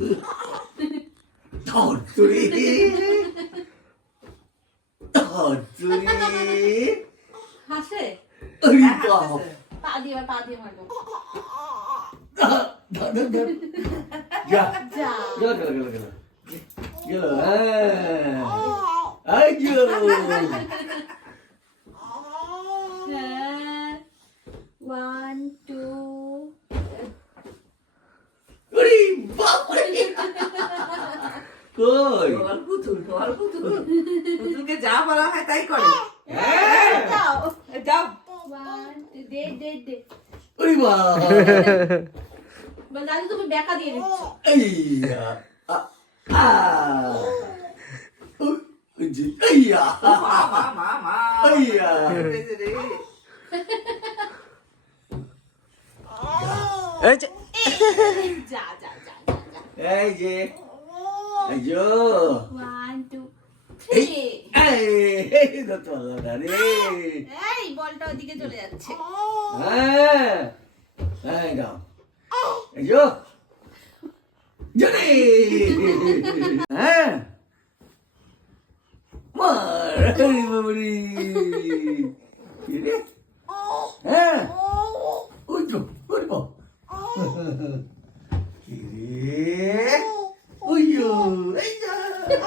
倒追，倒追，啥色？哎呀，爸地嘛，爸地嘛都。啊，等等等，呀，呀，呀，来，哎呦，哎，完。কই? তোমার পুতুল তোমার পুতুল। পুতুলকে যা বলা হয় তাই করে। হ্যাঁ, হ্যাঁ, হ্যাঁ, যাও। যাও। দে দে দিয়ে দিচ্ছ। এই যে। అయ్యో వన్ టూ త్రీ এই তো তো রে এই বলটা ওদিকে চলে যাচ্ছে হ্যাঁ এই গাও আইয়ো জনি হ্যাঁ মার এই মামরি হ্যাঁ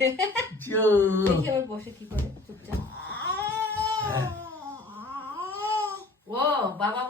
দেখি আবার বসে কি করে চুপচাপ। হ্যাঁ। ও বাবা